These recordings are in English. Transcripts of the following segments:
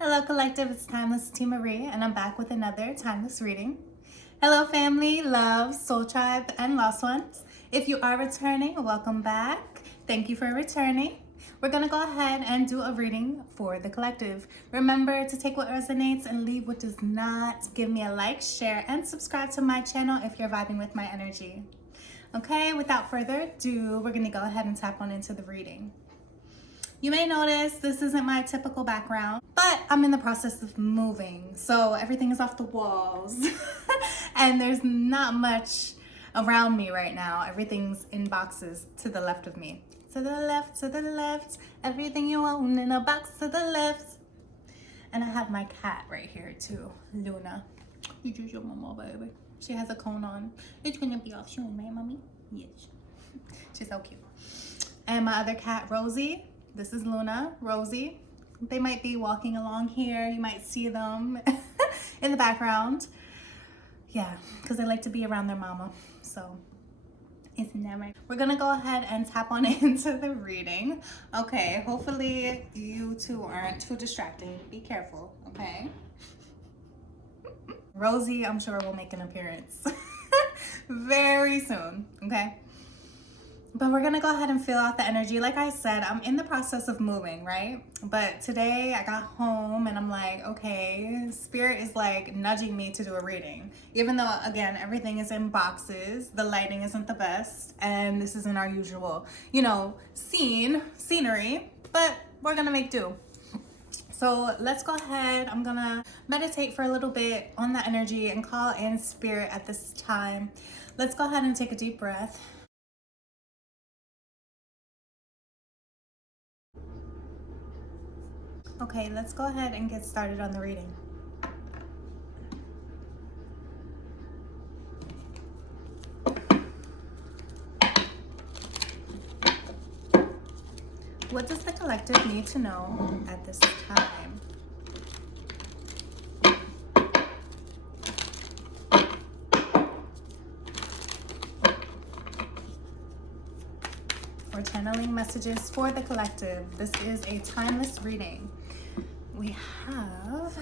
Hello collective, it's TimelessTiMarie and I'm back with another timeless reading. Hello family, love, soul tribe, and lost ones. If you are returning, welcome back. Thank you for returning. We're gonna go ahead and do a reading for the collective. Remember to take what resonates and leave what does not. Give me a like, share, and subscribe to my channel if you're vibing with my energy. Okay, without further ado, we're gonna go ahead and tap on into the reading. You may notice this isn't my typical background, but I'm in the process of moving, so everything is off the walls and there's not much around me right now. Everything's in boxes to the left of me. To the left, everything you own in a box to the left. And I have my cat right here too, Luna. You just your mama, baby. She has a cone on. It's gonna be off soon, right, mommy? Yes. She's so cute. And my other cat, Rosie. This is Luna, Rosie. They might be walking along here. You might see them in the background. Yeah, because they like to be around their mama. So, isn't that right? We're gonna go ahead and tap on into the reading. Okay, hopefully you two aren't too distracting. Be careful, okay? Rosie, I'm sure will make an appearance very soon, okay? But we're gonna go ahead and feel out the energy. Like I said, I'm in the process of moving, right? But today I got home and I'm like, okay, spirit is like nudging me to do a reading. Even though, again, everything is in boxes, the lighting isn't the best, and this isn't our usual, scenery, but we're gonna make do. So let's go ahead. I'm gonna meditate for a little bit on the energy and call in spirit at this time. Let's go ahead and take a deep breath. Okay, let's go ahead and get started on the reading. What does the collective need to know at this time? We're channeling messages for the collective. This is a timeless reading. We have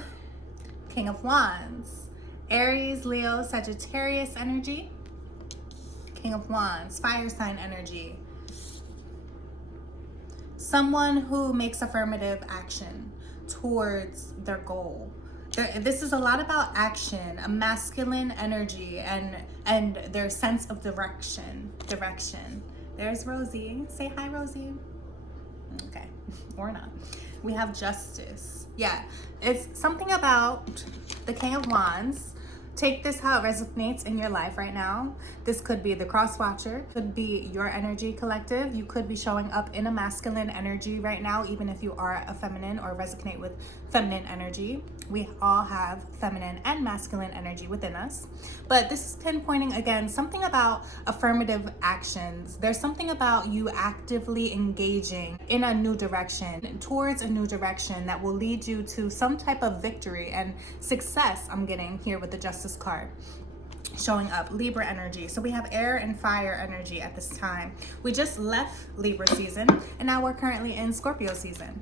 King of Wands, Aries, Leo, Sagittarius energy. King of Wands, fire sign energy. Someone who makes affirmative action towards their goal. This is a lot about action, a masculine energy, and their sense of direction. There's Rosie. Say hi, Rosie. Okay, or not. We have Justice. Yeah, it's something about the King of Wands. Take this how it resonates in your life right now. This could be the cross watcher, could be your energy collective. You could be showing up in a masculine energy right now, even if you are a feminine or resonate with feminine energy. We all have feminine and masculine energy within us. But this is pinpointing, again, something about affirmative actions. There's something about you actively engaging in a new direction, towards a new direction that will lead you to some type of victory and success. I'm getting here with the Justice card showing up. Libra energy. So we have air and fire energy at this time. We just left Libra season and now we're currently in Scorpio season.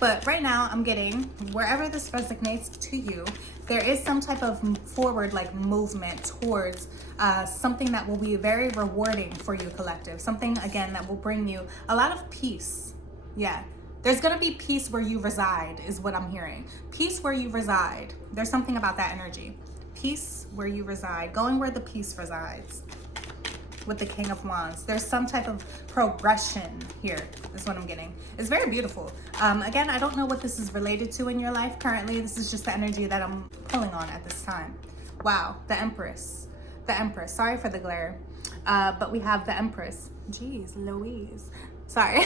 But right now I'm getting, wherever this resonates to you, there is some type of forward movement towards something that will be very rewarding for you collective. Something, again, that will bring you a lot of peace. Yeah. There's gonna be peace where you reside is what I'm hearing. Peace where you reside. There's something about that energy. Peace where you reside. Going where the peace resides. With the King of Wands. There's some type of progression here is what I'm getting. It's very beautiful. Again, I don't know what this is related to in your life currently. This is just the energy that I'm pulling on at this time. Wow, the Empress. The Empress. Sorry for the glare. But we have the Empress. Jeez, Louise. Sorry.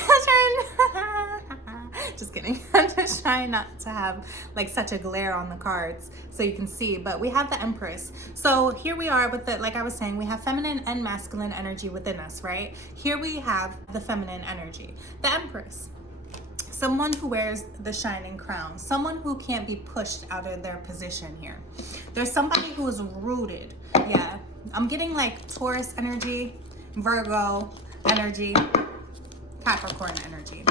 Just kidding. I'm just trying not to have such a glare on the cards so you can see, but we have the Empress. So here we are with the, like I was saying, we have feminine and masculine energy within us, right? Here we have the feminine energy, the Empress. Someone who wears the shining crown, someone who can't be pushed out of their position here. There's somebody who is rooted. Yeah, I'm getting Taurus energy, Virgo energy, Capricorn energy.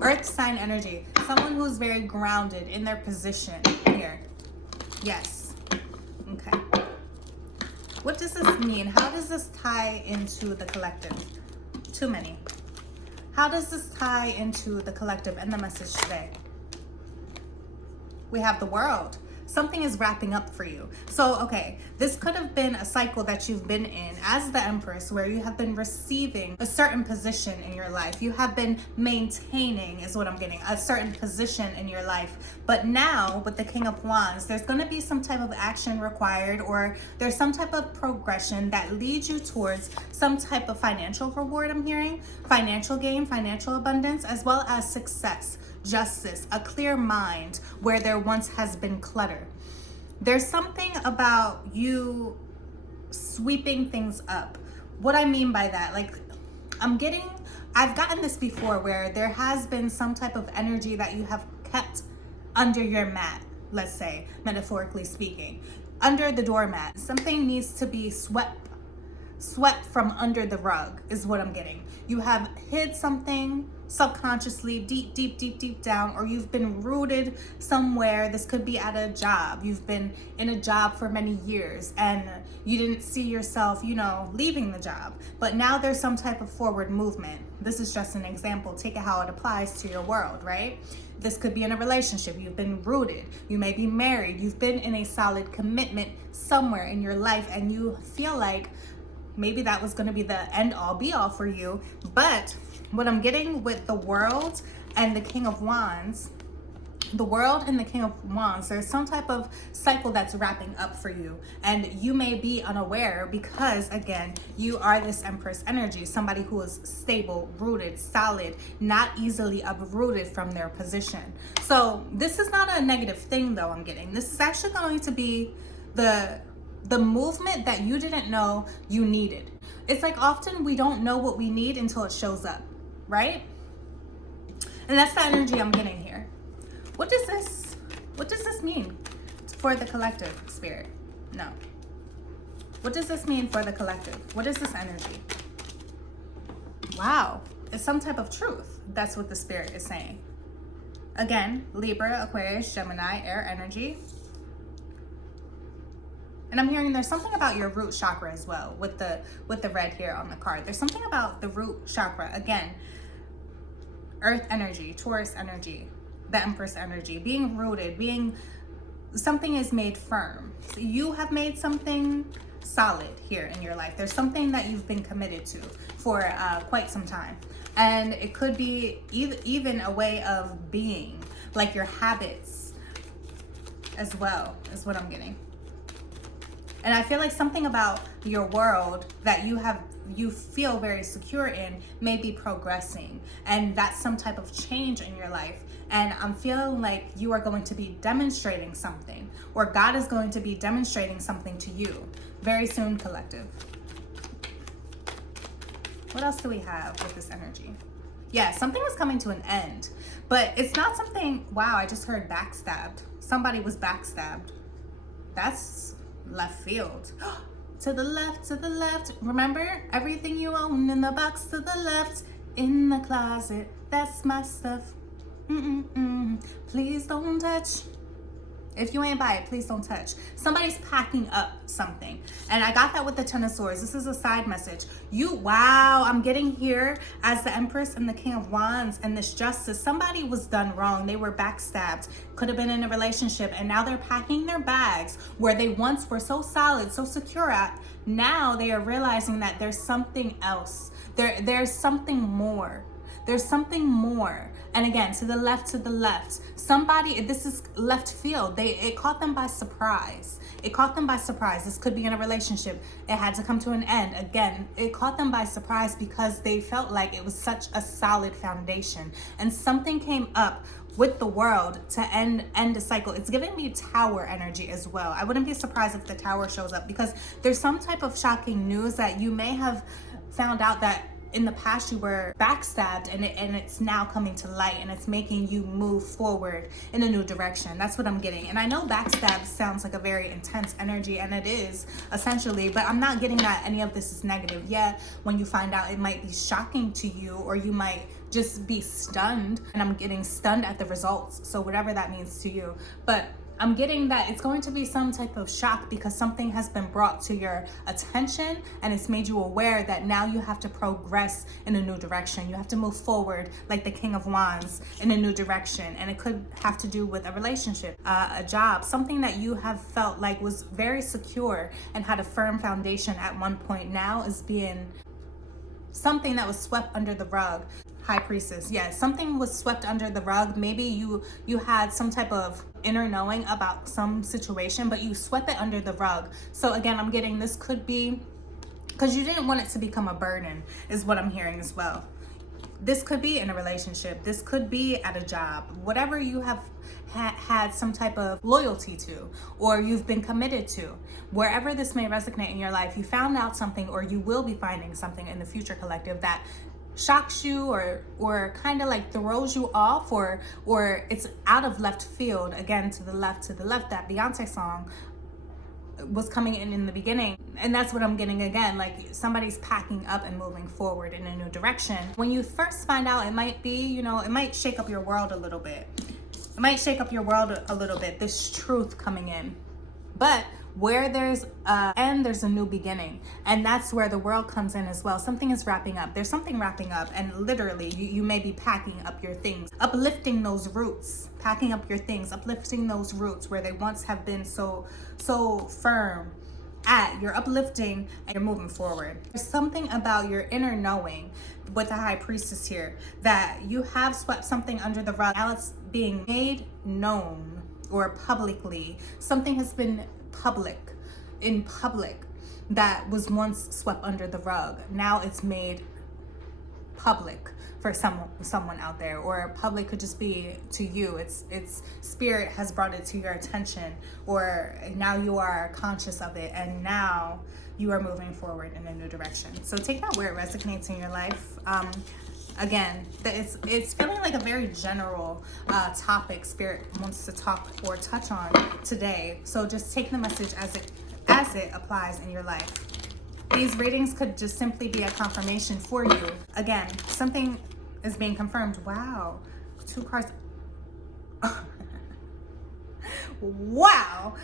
Earth sign energy. someone who's very grounded in their position here. Yes. Okay. What does this mean? How does this tie into the collective? Too many. How does this tie into the collective and the message today? We have the World. Something is wrapping up for you. So, okay, this could have been a cycle that you've been in as the Empress, where you have been receiving a certain position in your life. You have been maintaining, is what I'm getting, a certain position in your life. But now with the King of Wands, there's going to be some type of action required, or there's some type of progression that leads you towards some type of financial reward, I'm hearing. Financial gain, financial abundance, as well as success, justice, a clear mind where there once has been clutter. There's something about you sweeping things up. What I mean by that, like, I've gotten this before where there has been some type of energy that you have kept under your mat, let's say, metaphorically speaking, under the doormat. Something needs to be swept from under the rug is what I'm getting. You have hid something subconsciously deep down, or you've been rooted somewhere. This could be at a job. You've been in a job for many years and you didn't see yourself, leaving the job, but now there's some type of forward movement. This is just an example. Take it how it applies to your world, right? This could be in a relationship. You've been rooted. You may be married. You've been in a solid commitment somewhere in your life, and you feel like maybe that was going to be the end all be all for you. But what I'm getting with the World and the King of Wands, the World and the King of Wands, there's some type of cycle that's wrapping up for you, and you may be unaware because, again, you are this Empress energy, somebody who is stable, rooted, solid, not easily uprooted from their position. So this is not a negative thing, though. I'm getting this is actually going to be the movement that you didn't know you needed. It's like often we don't know what we need until it shows up, right? And that's the energy I'm getting here. What does this mean for the collective, Spirit? No. What does this mean for the collective? What is this energy? Wow, it's some type of truth. That's what the Spirit is saying. Again, Libra, Aquarius, Gemini, air energy. And I'm hearing there's something about your root chakra as well with the red here on the card. There's something about the root chakra. Again, earth energy, Taurus energy, the Empress energy, being rooted, something is made firm. So you have made something solid here in your life. There's something that you've been committed to for quite some time. And it could be even a way of being, like your habits as well, is what I'm getting. And I feel like something about your world that you feel very secure in may be progressing, and that's some type of change in your life. And I'm feeling like you are going to be demonstrating something, or God is going to be demonstrating something to you very soon, collective. What else do we have with this energy? Yeah, something is coming to an end, but it's not something, wow, I just heard backstabbed. Somebody was backstabbed. That's left field. To the left. Remember, everything you own in the box to the left, in the closet, that's my stuff. Please don't touch. If you ain't buy it, please don't touch. Somebody's packing up something. And I got that with the Ten of Swords. This is a side message. Wow, I'm getting here as the Empress and the King of Wands and this Justice. Somebody was done wrong. They were backstabbed. Could have been in a relationship. And now they're packing their bags where they once were so solid, so secure at. Now they are realizing that there's something else. There's something more. There's something more. And again, to the left. Somebody, this is left field. It caught them by surprise. This could be in a relationship. It had to come to an end. Again, it caught them by surprise because they felt like it was such a solid foundation. And something came up with the World to end a cycle. It's giving me Tower energy as well. I wouldn't be surprised if the Tower shows up, because there's some type of shocking news that you may have found out that in the past you were backstabbed, and it's now coming to light, and it's making you move forward in a new direction. That's what I'm getting. And I know backstab sounds like a very intense energy, and it is essentially, but I'm not getting that any of this is negative. Yeah, when you find out, it might be shocking to you, or you might just be stunned, and I'm getting stunned at the results. So whatever that means to you, but I'm getting that it's going to be some type of shock because something has been brought to your attention and it's made you aware that now you have to progress in a new direction. You have to move forward like the King of Wands in a new direction. And it could have to do with a relationship, a job, something that you have felt like was very secure and had a firm foundation at one point, now is being something that was swept under the rug. High Priestess, yes, something was swept under the rug. Maybe you had some type of inner knowing about some situation, but you swept it under the rug. So again, I'm getting this could be because you didn't want it to become a burden, is what I'm hearing as well. This could be in a relationship, this could be at a job, whatever you have had some type of loyalty to, or you've been committed to, wherever this may resonate in your life, you found out something, or you will be finding something in the future, collective, that shocks you or kind of like throws you off, or it's out of left field. Again, to the left, that Beyonce song was coming in the beginning, and that's what I'm getting again, like somebody's packing up and moving forward in a new direction. When you first find out, it might be, you know, it might shake up your world a little bit. It might shake up your world a little bit, this truth coming in. But where there's an end, there's a new beginning. And that's where the world comes in as well. Something is wrapping up. There's something wrapping up. And literally, you may be packing up your things, uplifting those roots, packing up your things, uplifting those roots where they once have been so firm. You're uplifting and you're moving forward. There's something about your inner knowing with the High Priestess here that you have swept something under the rug. Now it's being made known, or publicly. Something has been in public that was once swept under the rug. Now it's made public for someone out there, or public could just be to you. It's spirit has brought it to your attention, or now you are conscious of it, and now you are moving forward in a new direction. So take that where it resonates in your life. Again, it's feeling like a very general topic spirit wants to talk or touch on today. So just take the message as it applies in your life. These readings could just simply be a confirmation for you. Again, something is being confirmed. Wow, 2 cards. Wow.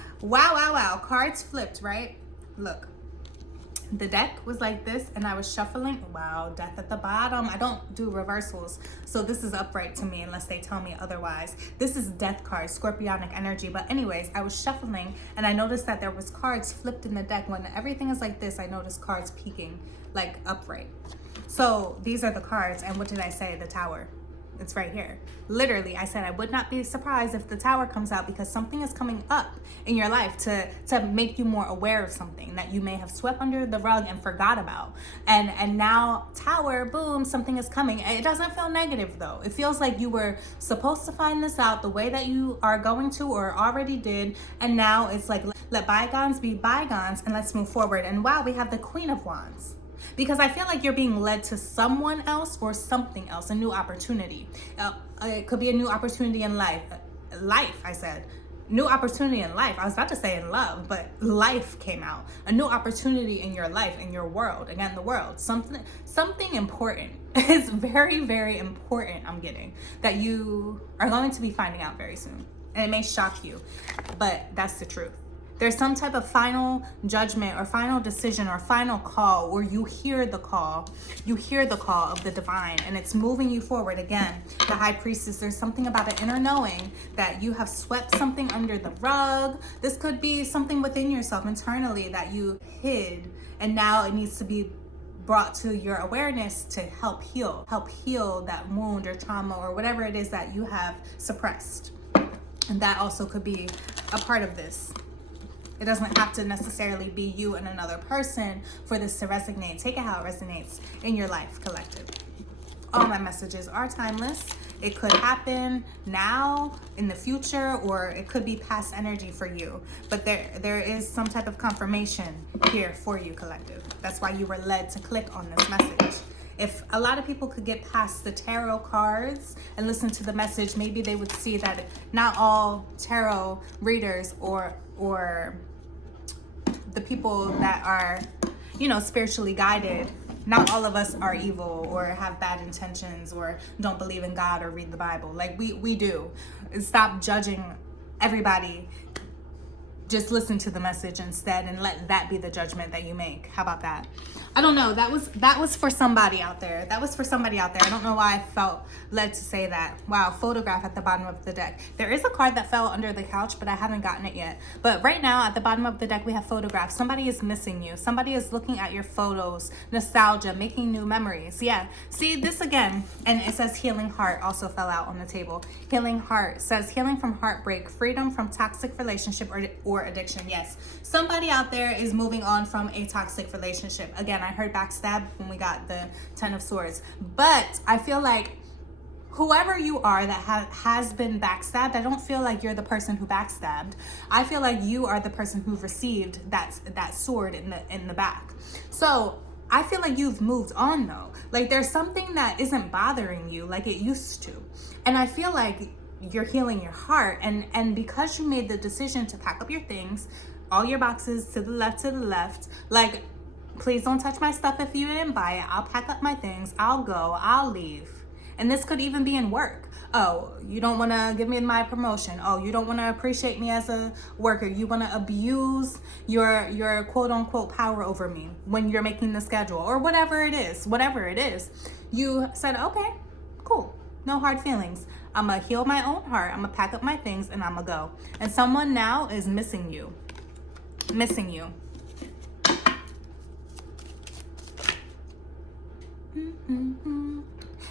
Cards flipped, right? Look. The deck was like this and I was shuffling. Wow, death at the bottom. I don't do reversals, so this is upright to me unless they tell me otherwise. This is death cards, scorpionic energy. But anyways, I was shuffling and I noticed that there was cards flipped in the deck. When everything is like this, I noticed cards peeking like upright. So these are the cards, and what did I say? The Tower. It's right here. Literally, I said I would not be surprised if the Tower comes out, because something is coming up in your life to make you more aware of something that you may have swept under the rug and forgot about. And now Tower, boom, something is coming. It doesn't feel negative though. It feels like you were supposed to find this out the way that you are going to or already did. And now it's like, let bygones be bygones and let's move forward. And wow, we have the Queen of Wands. Because I feel like you're being led to someone else or something else, a new opportunity. It could be a new opportunity in life. I said. New opportunity in life. I was about to say in love, but life came out. A new opportunity in your life, in your world. Again, the world. Something important. It's very, very important, I'm getting, that you are going to be finding out very soon. And it may shock you, but that's the truth. There's some type of final judgment or final decision or final call, or you hear the call of the divine, and it's moving you forward. Again, the High Priestess, there's something about an inner knowing that you have swept something under the rug. This could be something within yourself internally that you hid, and now it needs to be brought to your awareness to help heal that wound or trauma or whatever it is that you have suppressed. And that also could be a part of this. It doesn't have to necessarily be you and another person for this to resonate. Take it how it resonates in your life, collective. All my messages are timeless. It could happen now, in the future, or it could be past energy for you. But there is some type of confirmation here for you, collective. That's why you were led to click on this message. If a lot of people could get past the tarot cards and listen to the message, maybe they would see that not all tarot readers or the people that are, spiritually guided not all of us are evil or have bad intentions or don't believe in God or read the Bible. Like we do. Stop judging everybody. Just listen to the message instead and let that be the judgment that you make. How about that? I don't know. That was for somebody out there. That was for somebody out there. I don't know why I felt led to say that. Wow, photograph at the bottom of the deck. There is a card that fell under the couch, but I haven't gotten it yet. But right now at the bottom of the deck, we have photographs. Somebody is missing you. Somebody is looking at your photos, nostalgia, making new memories. Yeah. See this again. And it says healing heart also fell out on the table. Healing heart says healing from heartbreak, freedom from toxic relationship or addiction. Yes. Somebody out there is moving on from a toxic relationship. Again, I heard backstab when we got the 10 of Swords. But I feel like whoever you are that has been backstabbed, I don't feel like you're the person who backstabbed. I feel like you are the person who received that sword in the back. So I feel like you've moved on though. Like there's something that isn't bothering you like it used to. And I feel like you're healing your heart. And because you made the decision to pack up your things, all your boxes to the left, like, please don't touch my stuff if you didn't buy it. I'll pack up my things. I'll go. I'll leave. And this could even be in work. Oh, you don't want to give me my promotion. Oh, you don't want to appreciate me as a worker. You want to abuse your quote unquote power over me when you're making the schedule or whatever it is. Whatever it is. You said, okay, cool. No hard feelings. I'm going to heal my own heart. I'm going to pack up my things and I'm going to go. And someone now is missing you. Missing you.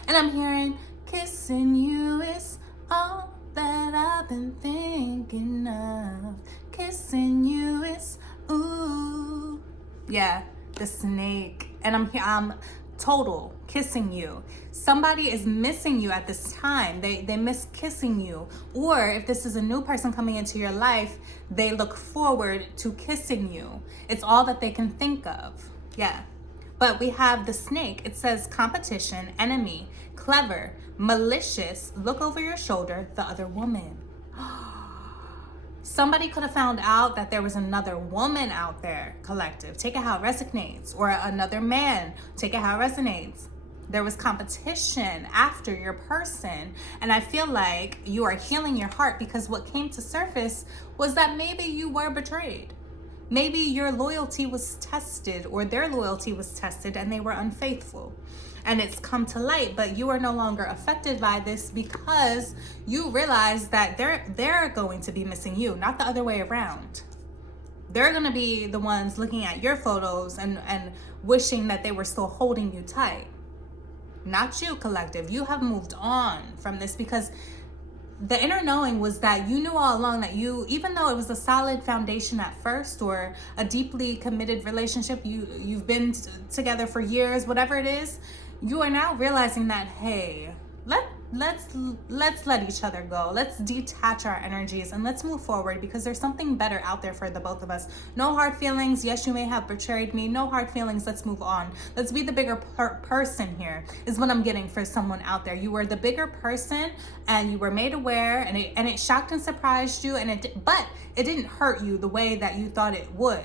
And I'm hearing kissing you is all that I've been thinking of. Kissing you is ooh. Yeah, the snake. And I'm total kissing you. Somebody is missing you at this time. They miss kissing you. Or if this is a new person coming into your life, they look forward to kissing you. It's all that they can think of. Yeah. But we have the snake. It says competition, enemy, clever, malicious, look over your shoulder, the other woman. Somebody could have found out that there was another woman out there, collective. Take it how it resonates. Or another man. Take it how it resonates. There was competition after your person. And I feel like you are healing your heart because what came to surface was that maybe you were betrayed. Maybe your loyalty was tested or their loyalty was tested and they were unfaithful. And it's come to light, but you are no longer affected by this because you realize that they're going to be missing you, not the other way around. They're going to be the ones looking at your photos and wishing that they were still holding you tight. Not you, collective. You have moved on from this because the inner knowing was that you knew all along that you, even though it was a solid foundation at first or a deeply committed relationship, you've been together for years, whatever it is, you are now realizing that, hey, let's let each other go. Let's detach our energies and let's move forward because there's something better out there for the both of us. No hard feelings. Yes, you may have betrayed me. No hard feelings. Let's move on. Let's be the bigger person here is what I'm getting for someone out there. You were the bigger person and you were made aware and it shocked and surprised you but it didn't hurt you the way that you thought it would.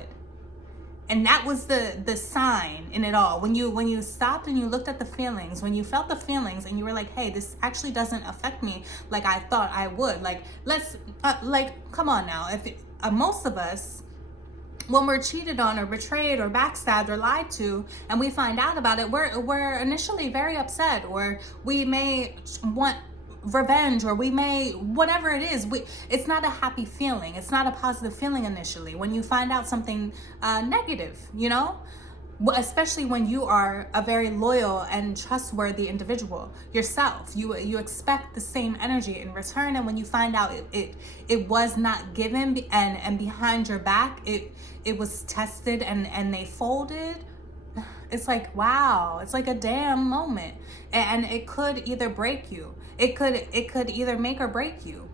And that was the sign in it all. When you stopped and you looked at the feelings, when you felt the feelings and you were like, hey, this actually doesn't affect me like I thought I would. Like, come on now. If most of us, when we're cheated on or betrayed or backstabbed or lied to, and we find out about it, we're initially very upset, or we may want revenge, or we may, whatever it is, it's not a happy feeling. It's not a positive feeling initially when you find out something negative, you know, especially when you are a very loyal and trustworthy individual yourself. You expect the same energy in return, and when you find out it was not given and behind your back it was tested and they folded, it's like, wow, it's like a damn moment. And it could either break you. It could either make or break you.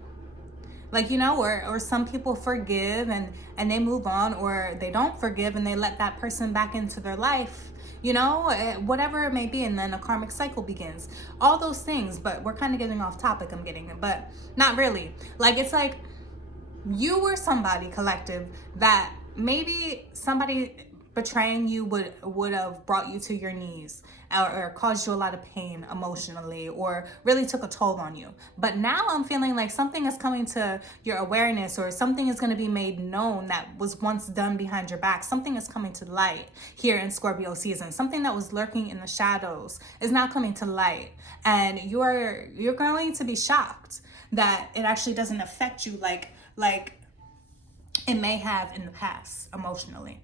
Like, you know, or some people forgive and they move on, or they don't forgive and they let that person back into their life, you know, whatever it may be. And then a karmic cycle begins. All those things, but we're kind of getting off topic, I'm getting it, but not really. Like, it's like you were somebody, collective, that maybe somebody betraying you would have brought you to your knees, or caused you a lot of pain emotionally, or really took a toll on you. But now I'm feeling like something is coming to your awareness, or something is going to be made known that was once done behind your back. Something is coming to light here in Scorpio season. Something that was lurking in the shadows is now coming to light, and you're going to be shocked that it actually doesn't affect you like it may have in the past emotionally.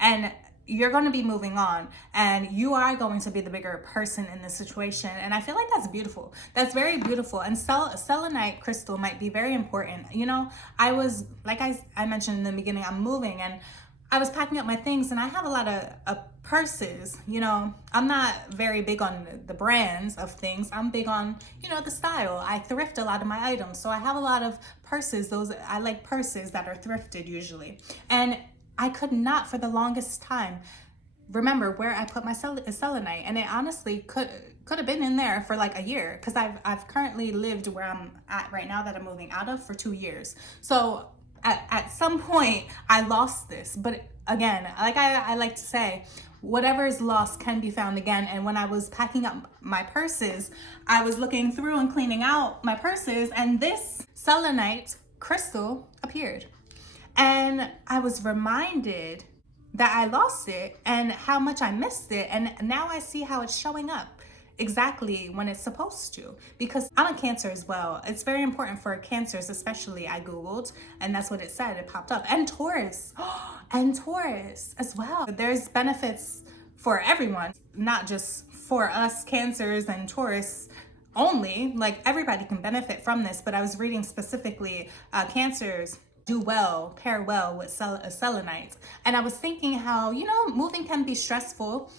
And you're going to be moving on, and you are going to be the bigger person in this situation. And I feel like that's beautiful. That's very beautiful. And selenite crystal might be very important. You know, I was, like I mentioned in the beginning, I'm moving, and I was packing up my things, and I have a lot of purses. You know, I'm not very big on the brands of things. I'm big on, you know, the style. I thrift a lot of my items. So I have a lot of purses. I like purses that are thrifted usually. And I could not for the longest time remember where I put my selenite. And it honestly could have been in there for like a year, because I've currently lived where I'm at right now that I'm moving out of for 2 years. So at some point I lost this. But again, like I like to say, whatever is lost can be found again. And when I was packing up my purses, I was looking through and cleaning out my purses, and this selenite crystal appeared. And I was reminded that I lost it and how much I missed it. And now I see how it's showing up exactly when it's supposed to, because I'm a Cancer as well. It's very important for Cancers, especially. I Googled, and that's what it said. It popped up. And Taurus, and Taurus as well. There's benefits for everyone, not just for us Cancers and Taurus only. Like, everybody can benefit from this. But I was reading specifically Cancers do well, pair well with selenite. And I was thinking how, you know, moving can be stressful.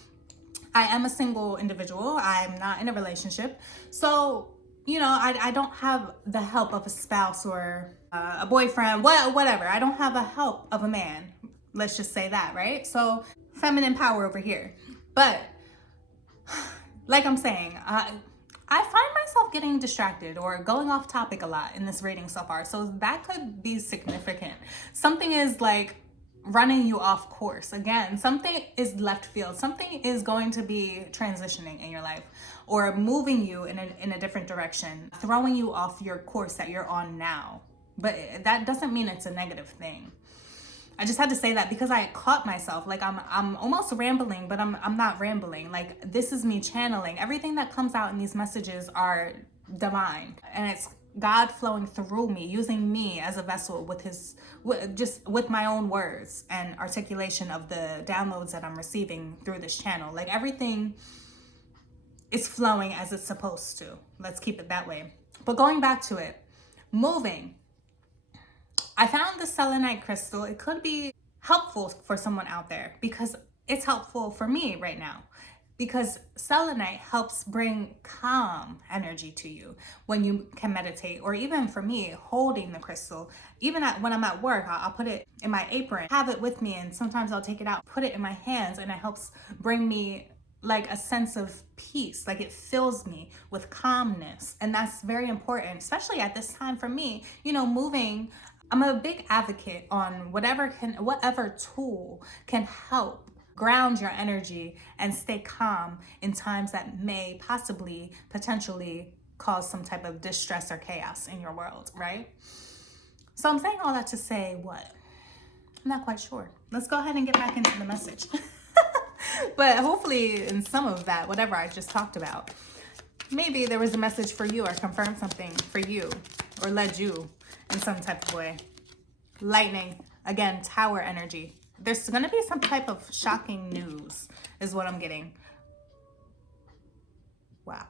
I am a single individual. I'm not in a relationship. So, you know, I don't have the help of a spouse or a boyfriend, whatever. I don't have the help of a man. Let's just say that, right? So, feminine power over here. But like I'm saying, I find myself getting distracted or going off topic a lot in this reading so far. So that could be significant. Something is like running you off course. Again, something is left field. Something is going to be transitioning in your life, or moving you in a different direction, throwing you off your course that you're on now. But that doesn't mean it's a negative thing. I just had to say that because I caught myself. Like, I'm almost rambling, but I'm not rambling. Like, this is me channeling. Everything that comes out in these messages are divine, and it's God flowing through me, using me as a vessel with my own words and articulation of the downloads that I'm receiving through this channel. Like, everything is flowing as it's supposed to. Let's keep it that way. But going back to it, moving. I found the selenite crystal. It could be helpful for someone out there, because it's helpful for me right now. Because selenite helps bring calm energy to you when you can meditate, or even for me, holding the crystal. Even when I'm at work, I'll put it in my apron, have it with me, and sometimes I'll take it out, put it in my hands, and it helps bring me like a sense of peace. Like, it fills me with calmness. And that's very important, especially at this time for me, you know, moving. I'm a big advocate on whatever tool can help ground your energy and stay calm in times that may potentially cause some type of distress or chaos in your world, right? So I'm saying all that to say what? I'm not quite sure. Let's go ahead and get back into the message. But hopefully in some of that, whatever I just talked about, maybe there was a message for you, or confirmed something for you, or led you in some type of way. Lightning, again, tower energy. There's going to be some type of shocking news is what I'm getting. Wow.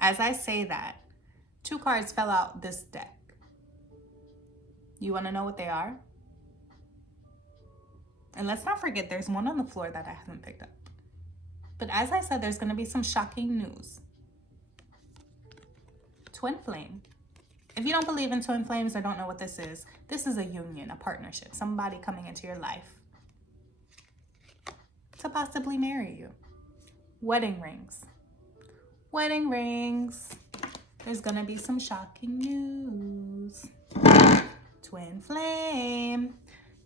As I say that, 2 cards fell out this deck. You want to know what they are? And let's not forget, there's one on the floor that I haven't picked up. But as I said, there's going to be some shocking news. Twin flame. If you don't believe in twin flames or don't know what this is a union, a partnership, somebody coming into your life to possibly marry you. Wedding rings. Wedding rings. There's gonna be some shocking news. Twin flame.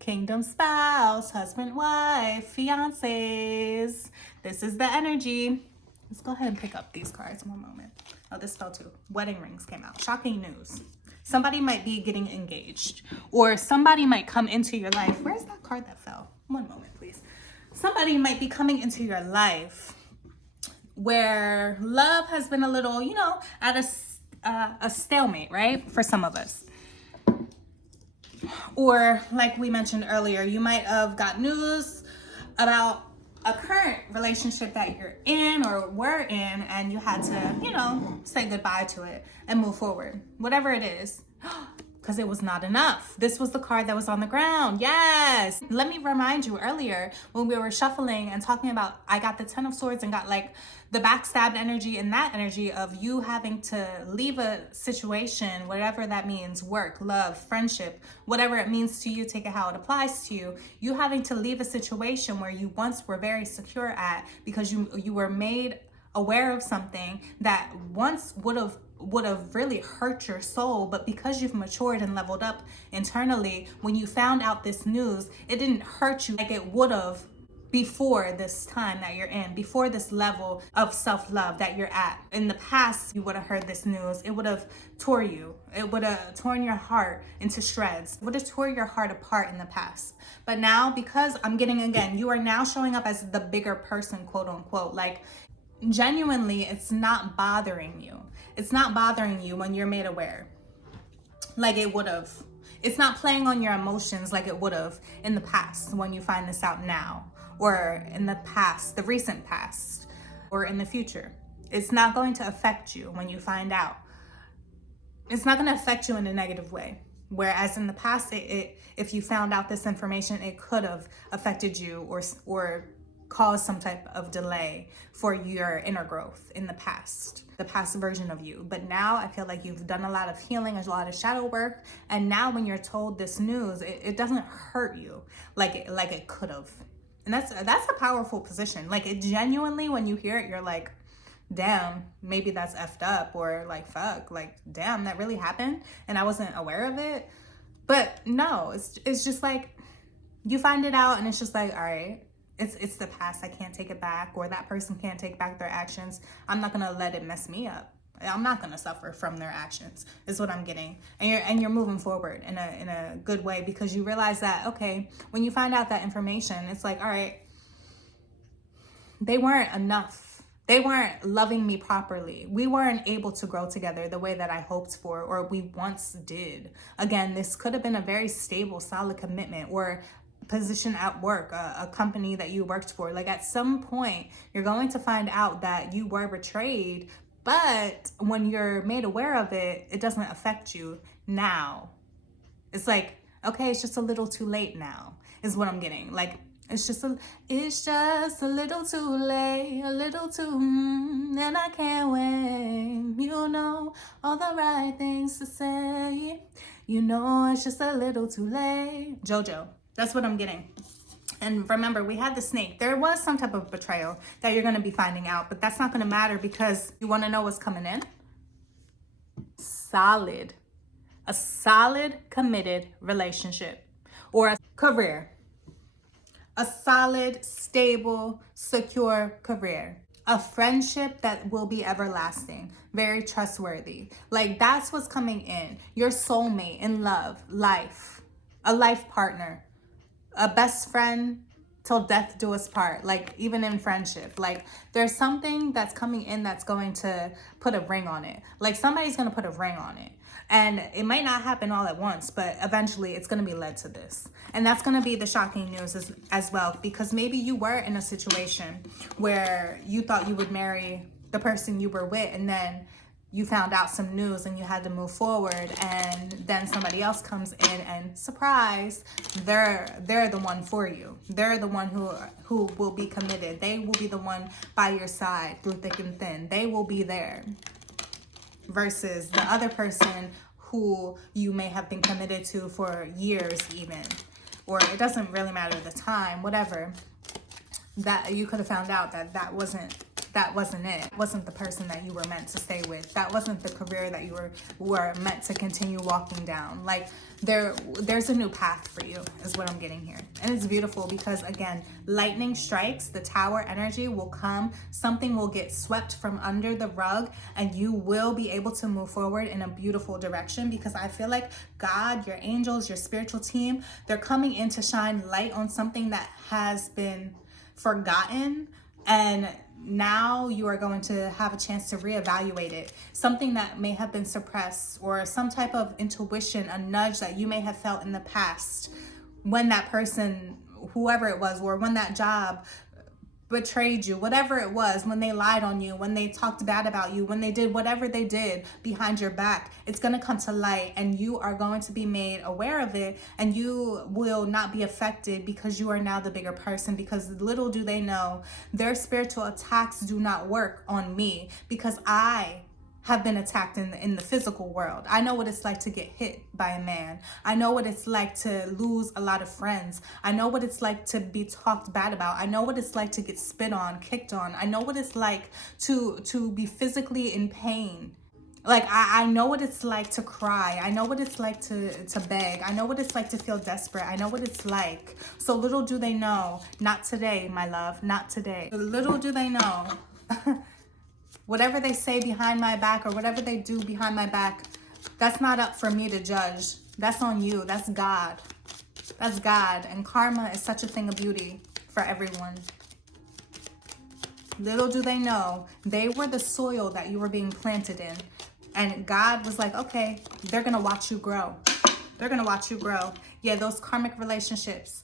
Kingdom spouse, husband, wife, fiancés. This is the energy. Let's go ahead and pick up these cards one moment. Oh, this fell too. Wedding rings came out. Shocking news. Somebody might be getting engaged, or somebody might come into your life. Where's that card that fell? One moment, please. Somebody might be coming into your life where love has been a little, you know, at a stalemate, right? For some of us. Or like we mentioned earlier, you might have got news about a current relationship that you're in or were in, and you had to, you know, say goodbye to it and move forward. Whatever it is. Because it was not enough. This was the card that was on the ground. Yes. Let me remind you earlier when we were shuffling and talking about, I got the 10 of Swords and got like the backstabbed energy and that energy of you having to leave a situation, whatever that means, work, love, friendship, whatever it means to you, take it how it applies to you. You having to leave a situation where you once were very secure at because you were made aware of something that once would have really hurt your soul, but because you've matured and leveled up internally, when you found out this news, it didn't hurt you like it would have before this time that you're in, before this level of self-love that you're at. In the past, you would have heard this news, it would have tore you, it would have torn your heart into shreds, it would have tore your heart apart in the past. But now, because I'm getting, again, you are now showing up as the bigger person, quote unquote, like genuinely, it's not bothering you. It's not bothering you when you're made aware like it would have. It's not playing on your emotions like it would have in the past when you find this out now, or in the past, the recent past, or in the future. It's not going to affect you when you find out. It's not going to affect you in a negative way. Whereas in the past, if you found out this information, it could have affected you or cause some type of delay for your inner growth in the past version of you. But now I feel like you've done a lot of healing, a lot of shadow work, and now when you're told this news, it doesn't hurt you like it could have. And that's a powerful position. Like, it genuinely, when you hear it, you're like, damn, maybe that's effed up, or like, fuck, like, damn, that really happened and I wasn't aware of it. But no, it's just like you find it out and it's just like, all right, it's the past. I can't take it back, or that person can't take back their actions. I'm not gonna let it mess me up. I'm not gonna suffer from their actions, is what I'm getting. And you're moving forward in a good way, because you realize that, okay, when you find out that information, it's like, all right, they weren't enough. They weren't loving me properly. We weren't able to grow together the way that I hoped for, or we once did. Again, this could have been a very stable, solid commitment, or position at work, a company that you worked for. Like, at some point, you're going to find out that you were betrayed, but when you're made aware of it, it doesn't affect you now. It's like, okay, it's just a little too late now, is what I'm getting. Like, it's just a little too late, a little too, and I can't wait. You know, all the right things to say. You know, it's just a little too late. JoJo, that's what I'm getting. And remember, we had the snake. There was some type of betrayal that you're going to be finding out, but that's not going to matter, because you want to know what's coming in? Solid. A solid, committed relationship, or a career. A solid, stable, secure career. A friendship that will be everlasting, very trustworthy. Like, that's what's coming in. Your soulmate in love, life, a life partner, a best friend till death do us part. Like, even in friendship, like, there's something that's coming in that's going to put a ring on it. Like, somebody's going to put a ring on it. And it might not happen all at once, but eventually it's going to be led to this. And that's going to be the shocking news as well, because maybe you were in a situation where you thought you would marry the person you were with, and then you found out some news and you had to move forward, and then somebody else comes in and surprise, they're the one for you. They're the one who will be committed. They will be the one by your side through thick and thin. They will be there. Versus the other person who you may have been committed to for years even, or it doesn't really matter the time, whatever, that you could have found out that wasn't that wasn't it. It wasn't the person that you were meant to stay with. That wasn't the career that you were meant to continue walking down. Like there's a new path for you is what I'm getting here. And it's beautiful because again, lightning strikes, the tower energy will come, something will get swept from under the rug, and you will be able to move forward in a beautiful direction, because I feel like God, your angels, your spiritual team, they're coming in to shine light on something that has been forgotten, and now you are going to have a chance to reevaluate it. Something that may have been suppressed, or some type of intuition, a nudge that you may have felt in the past when that person, whoever it was, or when that job betrayed you, whatever it was, when they lied on you, when they talked bad about you, when they did whatever they did behind your back, it's going to come to light, and you are going to be made aware of it, and you will not be affected because you are now the bigger person. Because little do they know, their spiritual attacks do not work on me, because I have been attacked in the physical world. I know what it's like to get hit by a man. I know what it's like to lose a lot of friends. I know what it's like to be talked bad about. I know what it's like to get spit on, kicked on. I know what it's like to be physically in pain. Like I know what it's like to cry. I know what it's like to beg. I know what it's like to feel desperate. I know what it's like. So little do they know, not today, my love, not today. Little do they know. Whatever they say behind my back, or whatever they do behind my back, that's not up for me to judge. That's on you. That's God. That's God. And karma is such a thing of beauty for everyone. Little do they know, they were the soil that you were being planted in. And God was like, okay, they're going to watch you grow. They're going to watch you grow. Yeah, those karmic relationships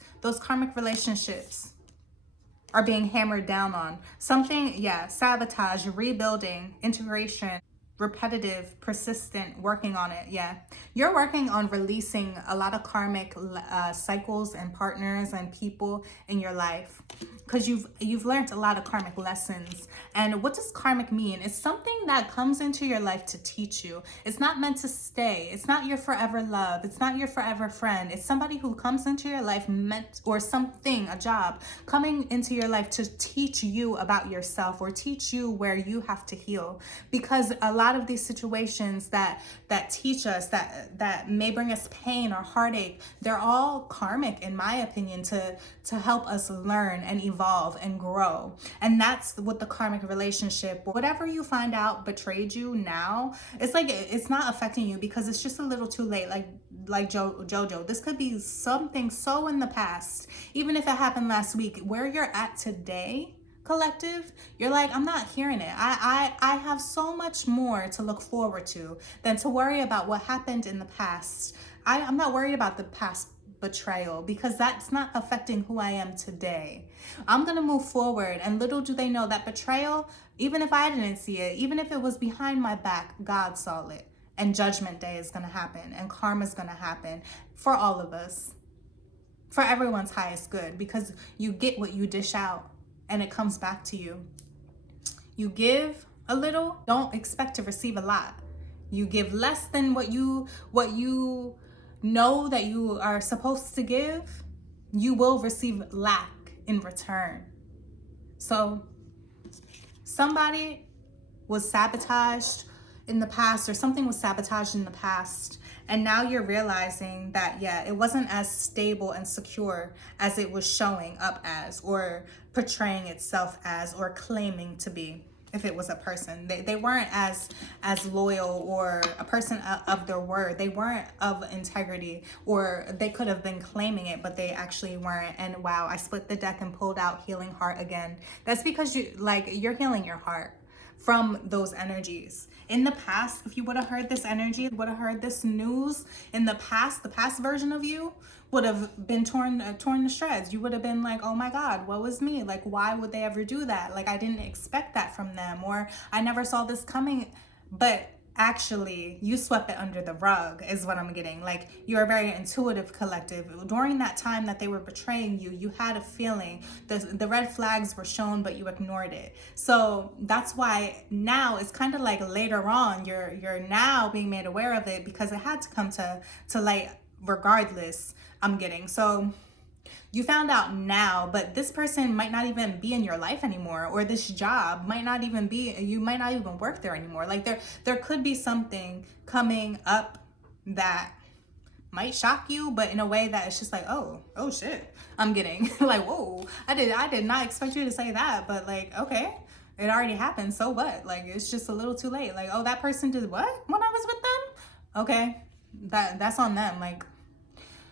are being hammered down on. Something, yeah, sabotage, rebuilding, integration, repetitive, persistent, working on it. Yeah, you're working on releasing a lot of karmic cycles and partners and people in your life, because you've learned a lot of karmic lessons. And what does karmic mean? It's something that comes into your life to teach you. It's not meant to stay. It's not your forever love. It's not your forever friend. It's somebody who comes into your life meant, or something, a job coming into your life to teach you about yourself, or teach you where you have to heal. Because a lot of these situations that teach us, that may bring us pain or heartache, they're all karmic, in my opinion, to help us learn and evolve and grow. And that's what the karmic relationship, whatever you find out betrayed you now, it's like it's not affecting you because it's just a little too late. Like Jojo, this could be something so in the past, even if it happened last week. Where you're at today, collective, you're like, I'm not hearing it. I have so much more to look forward to than to worry about what happened in the past. I'm not worried about the past betrayal, because that's not affecting who I am today. I'm gonna move forward, and little do they know that betrayal, even if I didn't see it, even if it was behind my back, God saw it. And judgment day is gonna happen, and karma is gonna happen for all of us, for everyone's highest good, because you get what you dish out, and it comes back to you. You give a little, don't expect to receive a lot. You give less than what you know that you are supposed to give, you will receive lack in return. So somebody was sabotaged in the past, or something was sabotaged in the past, and now you're realizing that, yeah, it wasn't as stable and secure as it was showing up as, or portraying itself as, or claiming to be. If it was a person, they weren't as loyal, or a person of their word. They weren't of integrity, or they could have been claiming it, but they actually weren't. And wow, I split the deck and pulled out healing heart again. That's because you're healing your heart from those energies. In the past, if you would have heard this energy, would have heard this news in the past version of you would have been torn to shreds. You would have been like, oh my God, what was me? Like, why would they ever do that? Like, I didn't expect that from them, or I never saw this coming. But actually, you swept it under the rug is what I'm getting. Like, you're a very intuitive collective. During that time that they were betraying you, you had a feeling. The red flags were shown, but you ignored it. So that's why now it's kind of like later on, you're now being made aware of it, because it had to come to light regardless, I'm getting. So You found out now, but this person might not even be in your life anymore, or this job might not even be, you might not even work there anymore. Like there could be something coming up that might shock you, but in a way that it's just like, oh shit, I'm getting like, whoa, I did not expect you to say that, but like, okay, it already happened, so what? Like, it's just a little too late. Like, oh, that person did what when I was with them? Okay, that's on them. Like,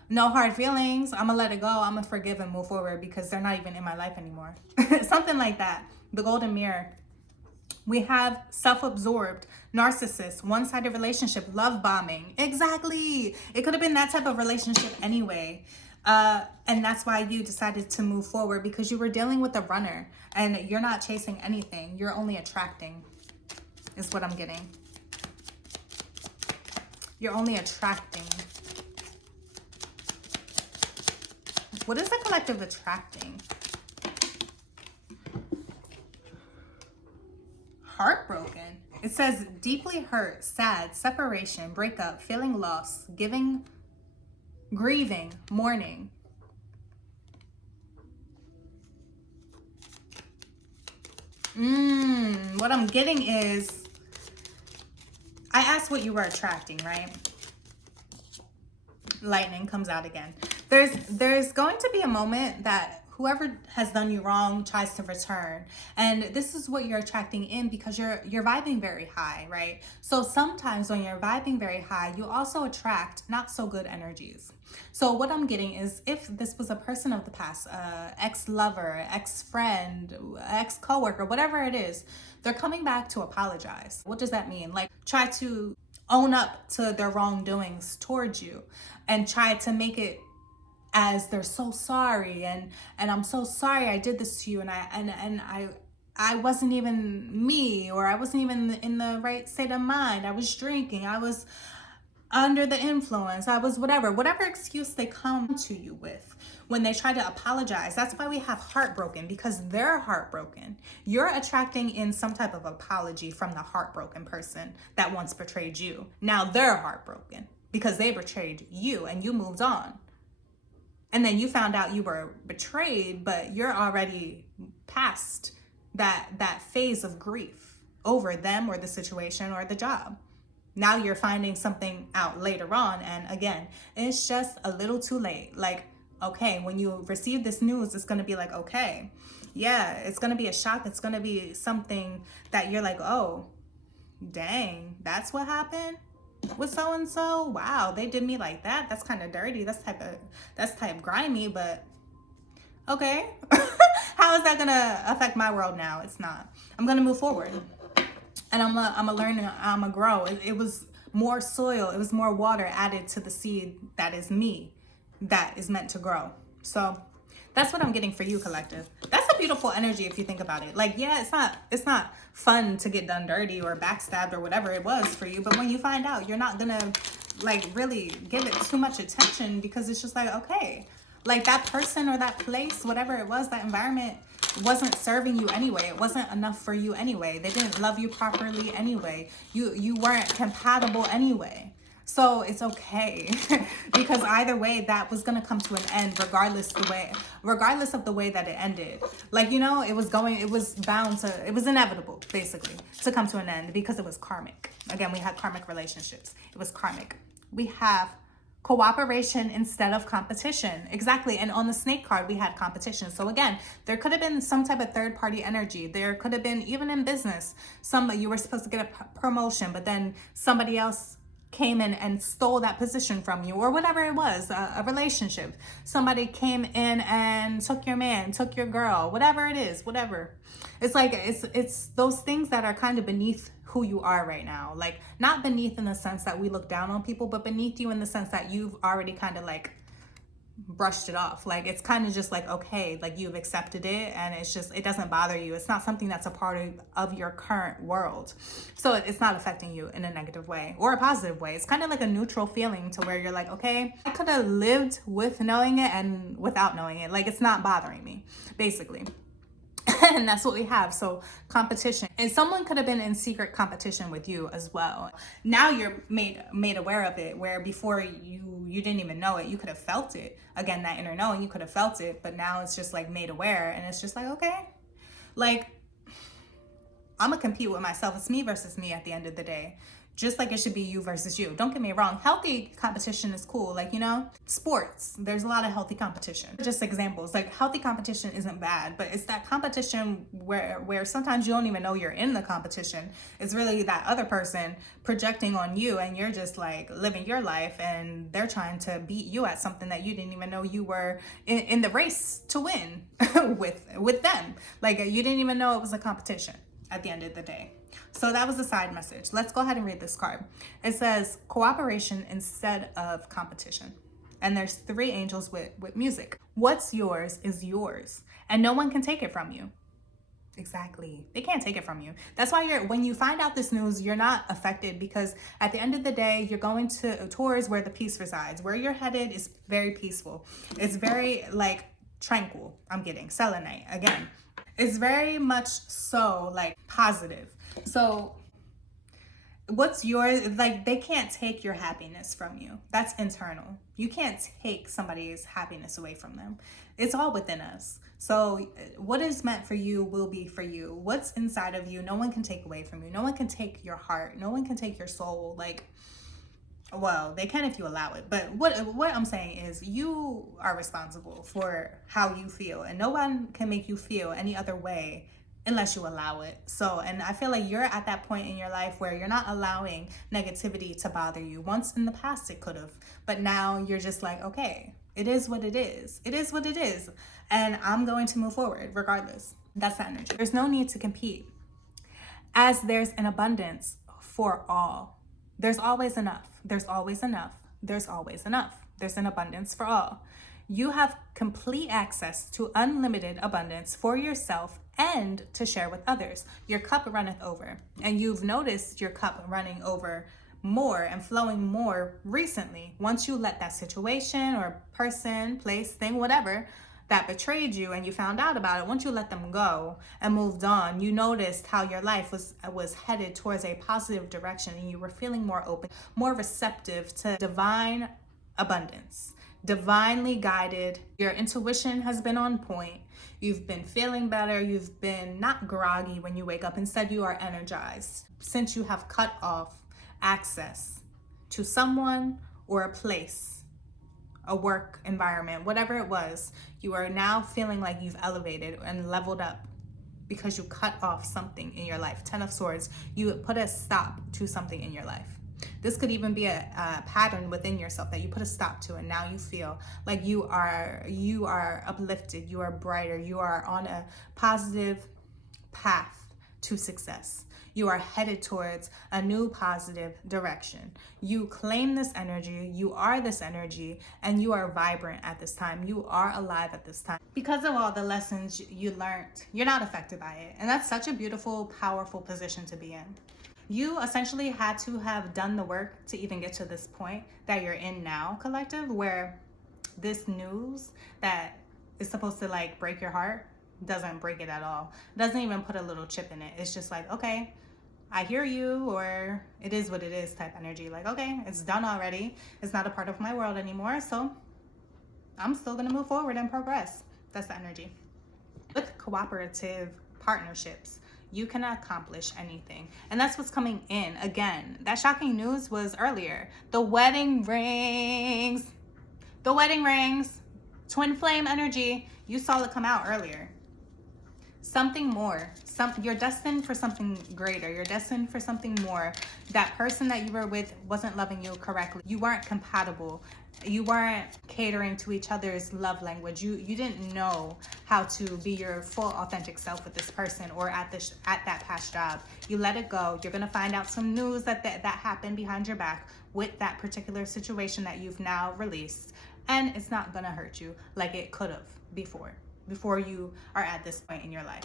no hard feelings. I'm gonna let it go. I'm gonna forgive and move forward because they're not even in my life anymore. Something like that. The golden mirror. We have self-absorbed, narcissist, one-sided relationship, love bombing. Exactly. It could have been that type of relationship anyway. And that's why you decided to move forward, because you were dealing with a runner and you're not chasing anything. You're only attracting, is what I'm getting. You're only attracting. What is the collective attracting? Heartbroken. It says deeply hurt, sad, separation, breakup, feeling lost, grieving, mourning. What I'm getting is, I asked what you were attracting, right? Lightning comes out again. There's going to be a moment that whoever has done you wrong tries to return, and this is what you're attracting in, because you're vibing very high, right? So sometimes when you're vibing very high, you also attract not so good energies. So what I'm getting is, if this was a person of the past, ex-lover, ex-friend, ex-coworker, whatever it is, they're coming back to apologize. What does that mean? Like, try to own up to their wrongdoings towards you and try to make it as they're so sorry, and I'm so sorry I did this to you, and I wasn't even me, or I wasn't even in the right state of mind. I was drinking, I was under the influence, I was whatever excuse they come to you with when they try to apologize. That's why we have heartbroken, because they're heartbroken. You're attracting in some type of apology from the heartbroken person that once betrayed you. Now they're heartbroken because they betrayed you and you moved on. And then you found out you were betrayed, but you're already past that phase of grief over them or the situation or the job. Now you're finding something out later on, and again, it's just a little too late. Like, okay, when you receive this news, it's going to be like, okay, yeah, it's going to be a shock. It's going to be something that you're like, oh, dang, that's what happened with so-and-so. Wow, they did me like that. That's kind of dirty. That's type grimy, but okay. How is that gonna affect my world now? It's not. I'm gonna move forward, and I'm gonna learn, I'm gonna grow. It was more soil, it was more water added to the seed that is me, that is meant to grow. So that's what I'm getting for you, collective. That's a beautiful energy if you think about it. Like, yeah, it's not fun to get done dirty or backstabbed or whatever it was for you, but when you find out, you're not gonna like really give it too much attention, because it's just like, okay, like that person or that place, whatever it was, that environment wasn't serving you anyway. It wasn't enough for you anyway. They didn't love you properly anyway. You weren't compatible anyway. So it's okay, because either way, that was gonna come to an end, regardless of the way that it ended. Like, you know, it was inevitable, basically, to come to an end, because it was karmic. Again, we had karmic relationships. It was karmic. We have cooperation instead of competition. Exactly. And on the snake card, we had competition. So again, there could have been some type of third party energy. There could have been, even in business, you were supposed to get a promotion, but then somebody else came in and stole that position from you, or whatever it was, a relationship. Somebody came in and took your man, took your girl, whatever it is, whatever. It's like, it's those things that are kind of beneath who you are right now. Like, not beneath in the sense that we look down on people, but beneath you in the sense that you've already kind of like brushed it off. Like, it's kind of just like, okay, like you've accepted it, and it's just, it doesn't bother you. It's not something that's a part of your current world. So it's not affecting you in a negative way or a positive way. It's kind of like a neutral feeling, to where you're like, okay, I could have lived with knowing it and without knowing it. Like, it's not bothering me, basically. And that's what we have. So competition, and someone could have been in secret competition with you as well. Now you're made aware of it, where before you didn't even know it. You could have felt it. Again, that inner knowing, you could have felt it, but now it's just like made aware, and it's just like, okay, like I'm gonna compete with myself. It's me versus me at the end of the day. Just like it should be you versus you. Don't get me wrong. Healthy competition is cool. Like, you know, sports, there's a lot of healthy competition. Just examples, like healthy competition isn't bad, but it's that competition where sometimes you don't even know you're in the competition. It's really that other person projecting on you, and you're just like living your life, and they're trying to beat you at something that you didn't even know you were in the race to win with them. Like, you didn't even know it was a competition at the end of the day. So that was the side message. Let's go ahead and read this card. It says cooperation instead of competition. And there's 3 angels with music. What's yours is yours, and no one can take it from you. Exactly. They can't take it from you. That's why when you find out this news, you're not affected, because at the end of the day, you're going towards where the peace resides. Where you're headed is very peaceful. It's very like tranquil. I'm getting selenite again. It's very much so like positive. So what's yours, like, they can't take your happiness from you. That's internal. You can't take somebody's happiness away from them. It's all within us. So what is meant for you will be for you. What's inside of you, no one can take away from you. No one can take your heart. No one can take your soul. Like, well, they can if you allow it. But what I'm saying is, you are responsible for how you feel, and no one can make you feel any other way unless you allow it. So, and I feel like you're at that point in your life where you're not allowing negativity to bother you. Once in the past it could have, but now you're just like, okay, it is what it is. It is what it is. And I'm going to move forward regardless. That's the energy. There's no need to compete, as there's an abundance for all. There's always enough. There's always enough. There's always enough. There's an abundance for all. You have complete access to unlimited abundance for yourself and to share with others. Your cup runneth over. And you've noticed your cup running over more and flowing more recently. Once you let that situation or person, place, thing, whatever, that betrayed you, and you found out about it, once you let them go and moved on, you noticed how your life was headed towards a positive direction, and you were feeling more open, more receptive to divine abundance, divinely guided. Your intuition has been on point. You've been feeling better. You've been not groggy when you wake up. Instead, you are energized, since you have cut off access to someone or a place, a work environment, whatever it was. You are now feeling like you've elevated and leveled up because you cut off something in your life. 10 of Swords, you put a stop to something in your life. This could even be a pattern within yourself that you put a stop to, and now you feel like you are uplifted, you are brighter, you are on a positive path to success. You are headed towards a new positive direction. You claim this energy, you are this energy, and you are vibrant at this time. You are alive at this time. Because of all the lessons you learned, you're not affected by it. And that's such a beautiful, powerful position to be in. You essentially had to have done the work to even get to this point that you're in now, collective, where this news that is supposed to like break your heart doesn't break it at all. Doesn't even put a little chip in it. It's just like, okay, I hear you, or it is what it is type energy. Like, okay, it's done already. It's not a part of my world anymore. So I'm still going to move forward and progress. That's the energy. With cooperative partnerships, you can accomplish anything. And that's what's coming in. Again, that shocking news was earlier. The wedding rings. The wedding rings. Twin flame energy. You saw it come out earlier. Something more. You're destined for something greater. You're destined for something more. That person that you were with wasn't loving you correctly. You weren't compatible. You weren't catering to each other's love language. You didn't know how to be your full authentic self with this person or at that past job. You let it go. You're gonna find out some news that happened behind your back with that particular situation that you've now released, and it's not gonna hurt you like it could have before you are at this point in your life.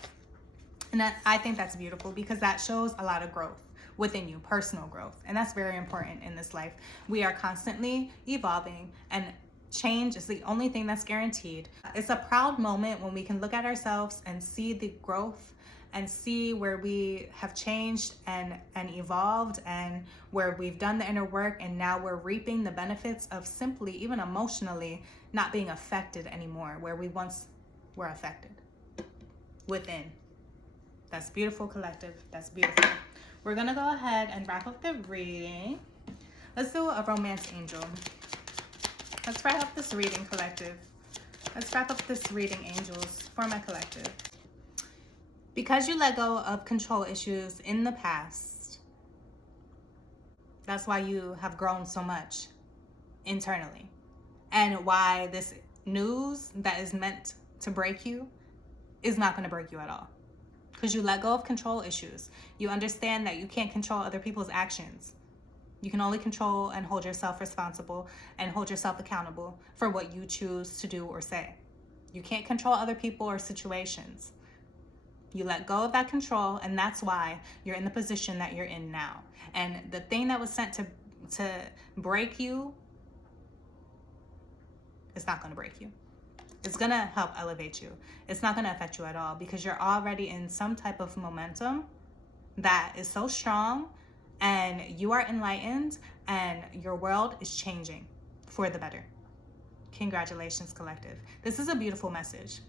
And I think that's beautiful, because that shows a lot of growth within you, personal growth. And that's very important in this life. We are constantly evolving and Change is the only thing that's guaranteed. It's a proud moment when we can look at ourselves and see the growth and see where we have changed and evolved, and where we've done the inner work, and now we're reaping the benefits of simply, even emotionally, not being affected anymore where we once were affected within. That's beautiful, collective. That's beautiful. We're gonna go ahead and wrap up the reading. Let's do a romance angel. Let's wrap up this reading, collective. Let's wrap up this reading, angels, for my collective. Because you let go of control issues in the past, that's why you have grown so much internally. And why this news that is meant to break you is not going to break you at all. Because you let go of control issues. You understand that you can't control other people's actions. You can only control and hold yourself responsible and hold yourself accountable for what you choose to do or say. You can't control other people or situations. You let go of that control, and that's why you're in the position that you're in now. And the thing that was sent to break you is not going to break you. It's going to help elevate you. It's not going to affect you at all, because you're already in some type of momentum that is so strong, and you are enlightened, and your world is changing for the better. Congratulations, collective. This is a beautiful message.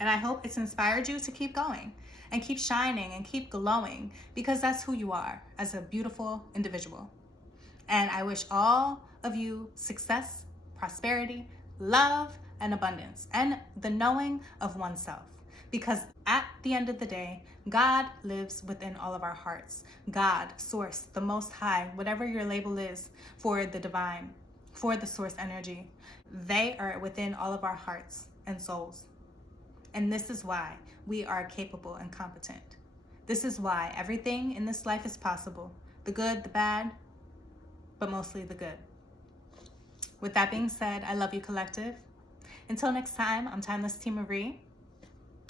And I hope it's inspired you to keep going and keep shining and keep glowing, because that's who you are as a beautiful individual. And I wish all of you success, prosperity, love, and abundance, and the knowing of oneself. Because at the end of the day, God lives within all of our hearts. God, Source, the Most High, whatever your label is for the divine, for the source energy, they are within all of our hearts and souls. And this is why we are capable and competent. This is why everything in this life is possible. The good, the bad, but mostly the good. With that being said, I love you, collective. Until next time, I'm TimelessTiMarie.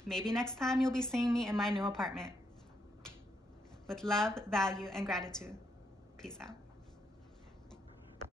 Maybe next time you'll be seeing me in my new apartment. With love, value, and gratitude. Peace out.